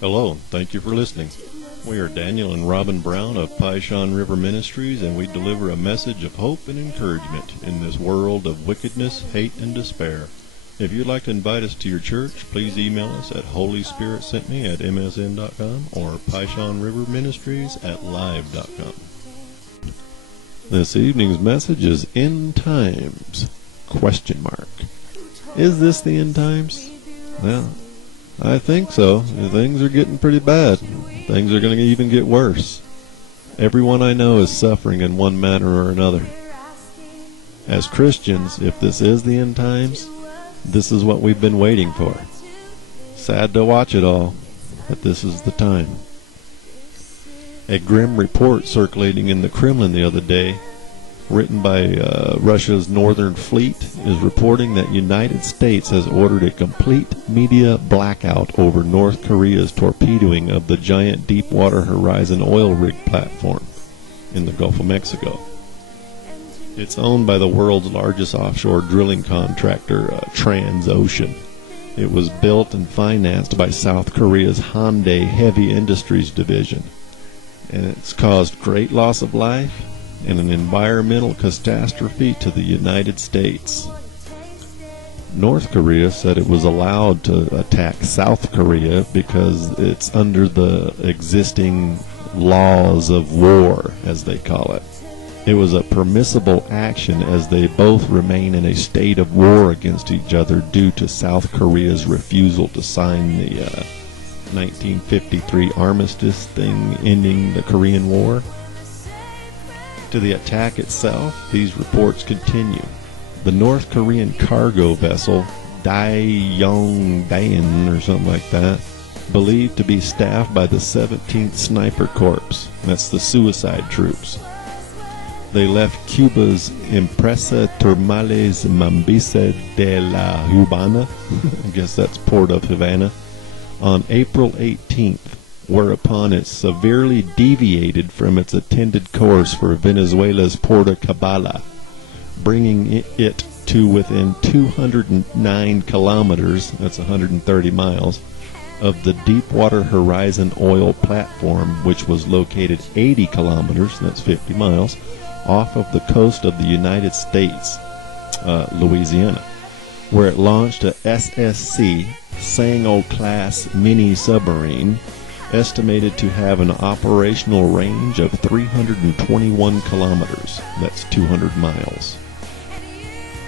Hello, thank you for listening. We are Daniel and Robin Brown of Pishon River Ministries, and we deliver a message of hope and encouragement in this world of wickedness, hate, and despair. If you'd like to invite us to your church, please email us at holyspiritsentme@msn.com or pishonriverministries@live.com. This evening's message is End Times? ? Is this the end times? Well, I think so. Things are getting pretty bad. Things are going to even get worse. Everyone I know is suffering in one manner or another. As Christians, if this is the end times, this is what we've been waiting for. Sad to watch it all, but this is the time. A grim report circulating in the Kremlin the other day, written by Russia's Northern Fleet, is reporting that United States has ordered a complete media blackout over North Korea's torpedoing of the giant Deepwater Horizon oil rig platform in the Gulf of Mexico. It's owned by the world's largest offshore drilling contractor, Transocean. It was built and financed by South Korea's Hyundai Heavy Industries division, and it's caused great loss of life and an environmental catastrophe to the United States. North Korea said it was allowed to attack South Korea because it's under the existing laws of war, as they call it. It was a permissible action as they both remain in a state of war against each other due to South Korea's refusal to sign the 1953 armistice thing ending the Korean War. To the attack itself, these reports continue. The North Korean cargo vessel Daejeon or something like that, believed to be staffed by the 17th Sniper Corps. That's the suicide troops. They left Cuba's Empresa Termales Mambises de la Habana, I guess that's Port of Havana, on April 18th. Whereupon it severely deviated from its intended course for Venezuela's Puerto Cabala, bringing it to within 209 kilometers, that's 130 miles, of the Deepwater Horizon oil platform, which was located 80 kilometers, that's 50 miles, off of the coast of the United States, Louisiana, where it launched a SSC Sango-class mini-submarine, estimated to have an operational range of 321 kilometers, that's 200 miles.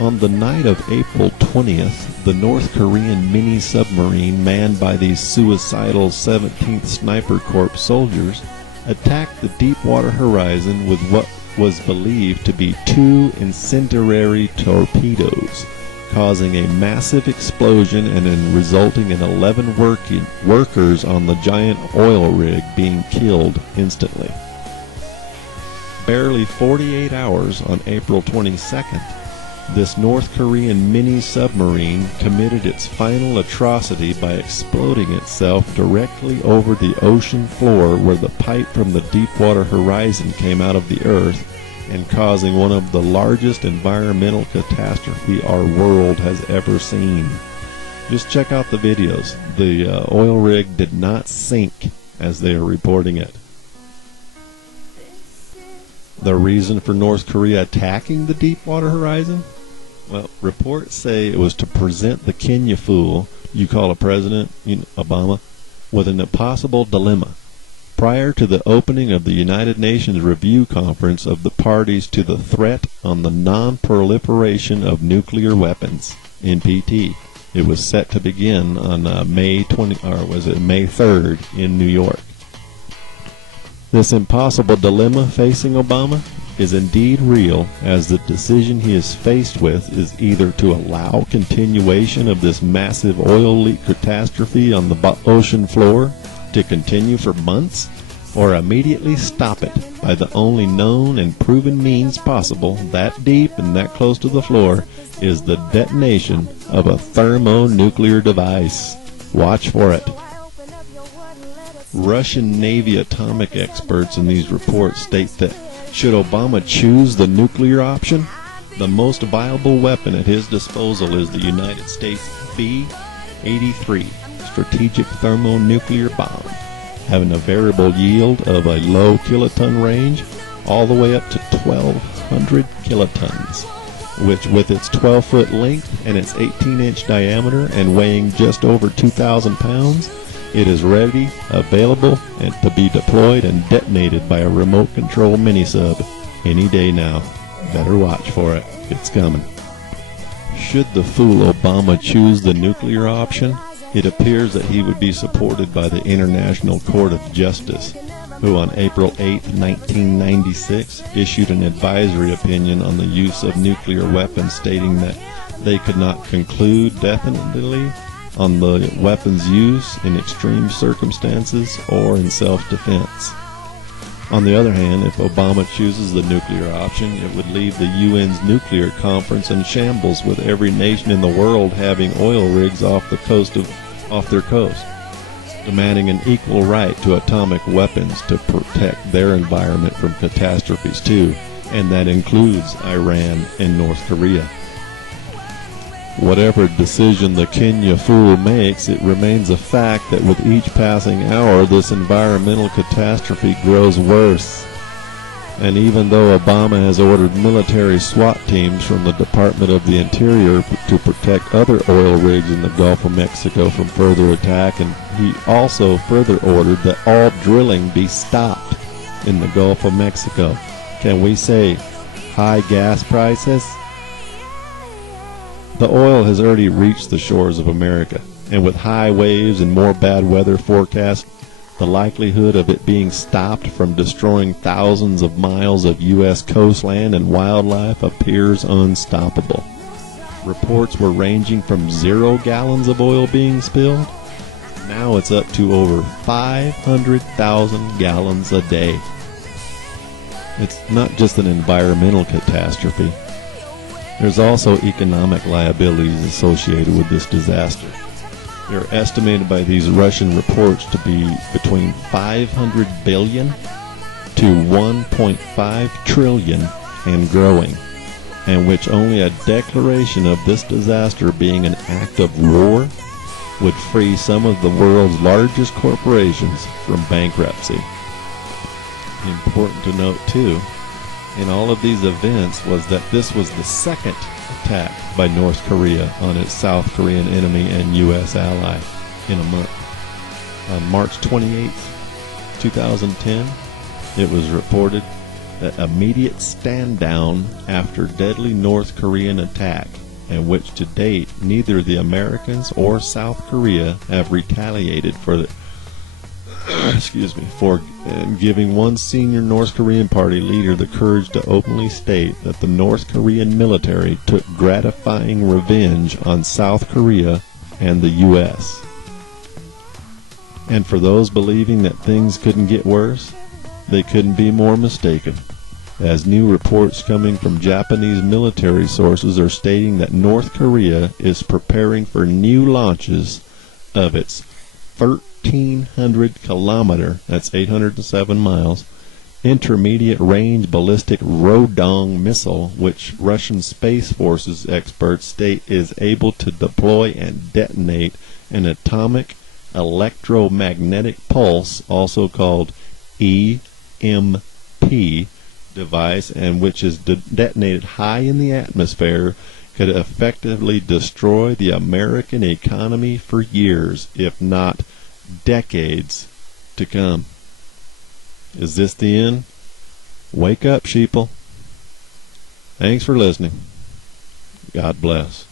On the night of April 20th, the North Korean mini-submarine manned by these suicidal 17th Sniper Corps soldiers attacked the Deepwater Horizon with what was believed to be 2 incendiary torpedoes, causing a massive explosion and then resulting in 11 workers on the giant oil rig being killed instantly. Barely 48 hours on April 22nd, this North Korean mini-submarine committed its final atrocity by exploding itself directly over the ocean floor where the pipe from the Deepwater Horizon came out of the earth, and causing one of the largest environmental catastrophe our world has ever seen. Just check out the videos. The oil rig did not sink as they are reporting it. The reason for North Korea attacking the Deepwater Horizon? Well, reports say it was to present the Kenya fool, you call a president, Obama, with an impossible dilemma. Prior to the opening of the United Nations Review Conference of the parties to the Threat on the Non-Proliferation of Nuclear Weapons, NPT, it was set to begin on May 3rd in New York. This impossible dilemma facing Obama is indeed real, as the decision he is faced with is either to allow continuation of this massive oil leak catastrophe on the ocean floor to continue for months, or immediately stop it by the only known and proven means possible that deep and that close to the floor is the detonation of a thermonuclear device. Watch for it. Russian Navy atomic experts in these reports state that should Obama choose the nuclear option, the most viable weapon at his disposal is the United States B-83 strategic thermonuclear bomb, having a variable yield of a low kiloton range all the way up to 1,200 kilotons, which with its 12-foot length and its 18-inch diameter and weighing just over 2,000 pounds, it is ready, available, and to be deployed and detonated by a remote control mini-sub any day now. Better watch for it. It's coming. Should the fool Obama choose the nuclear option, it appears that he would be supported by the International Court of Justice, who on April 8, 1996, issued an advisory opinion on the use of nuclear weapons, stating that they could not conclude definitely on the weapon's use in extreme circumstances or in self-defense. On the other hand, if Obama chooses the nuclear option, it would leave the UN's nuclear conference in shambles, with every nation in the world having oil rigs off their coast, demanding an equal right to atomic weapons to protect their environment from catastrophes too, and that includes Iran and North Korea. Whatever decision the Kenya fool makes, it remains a fact that with each passing hour this environmental catastrophe grows worse. And even though Obama has ordered military SWAT teams from the Department of the Interior to protect other oil rigs in the Gulf of Mexico from further attack, and he also further ordered that all drilling be stopped in the Gulf of Mexico, can we say high gas prices? The oil has already reached the shores of America, and with high waves and more bad weather forecast, the likelihood of it being stopped from destroying thousands of miles of U.S. coastland and wildlife appears unstoppable. Reports were ranging from 0 gallons of oil being spilled. Now it's up to over 500,000 gallons a day. It's not just an environmental catastrophe. There's also economic liabilities associated with this disaster. They're estimated by these Russian reports to be between 500 billion to 1.5 trillion and growing, and which only a declaration of this disaster being an act of war would free some of the world's largest corporations from bankruptcy. Important to note, too, in all of these events was that this was the second attack by North Korea on its South Korean enemy and U.S. ally in a month. On March 28, 2010, it was reported that immediate stand down after deadly North Korean attack, in which to date neither the Americans or South Korea have retaliated for giving one senior North Korean party leader the courage to openly state that the North Korean military took gratifying revenge on South Korea and the U.S. And for those believing that things couldn't get worse, they couldn't be more mistaken, as new reports coming from Japanese military sources are stating that North Korea is preparing for new launches of its 1,300-kilometer, that's 807 miles, intermediate-range ballistic Rodong missile, which Russian Space Forces experts state is able to deploy and detonate an atomic electromagnetic pulse, also called EMP device, and which is detonated high in the atmosphere, could effectively destroy the American economy for years, if not decades, to come. Is this the end? Wake up, sheeple. Thanks for listening. God bless.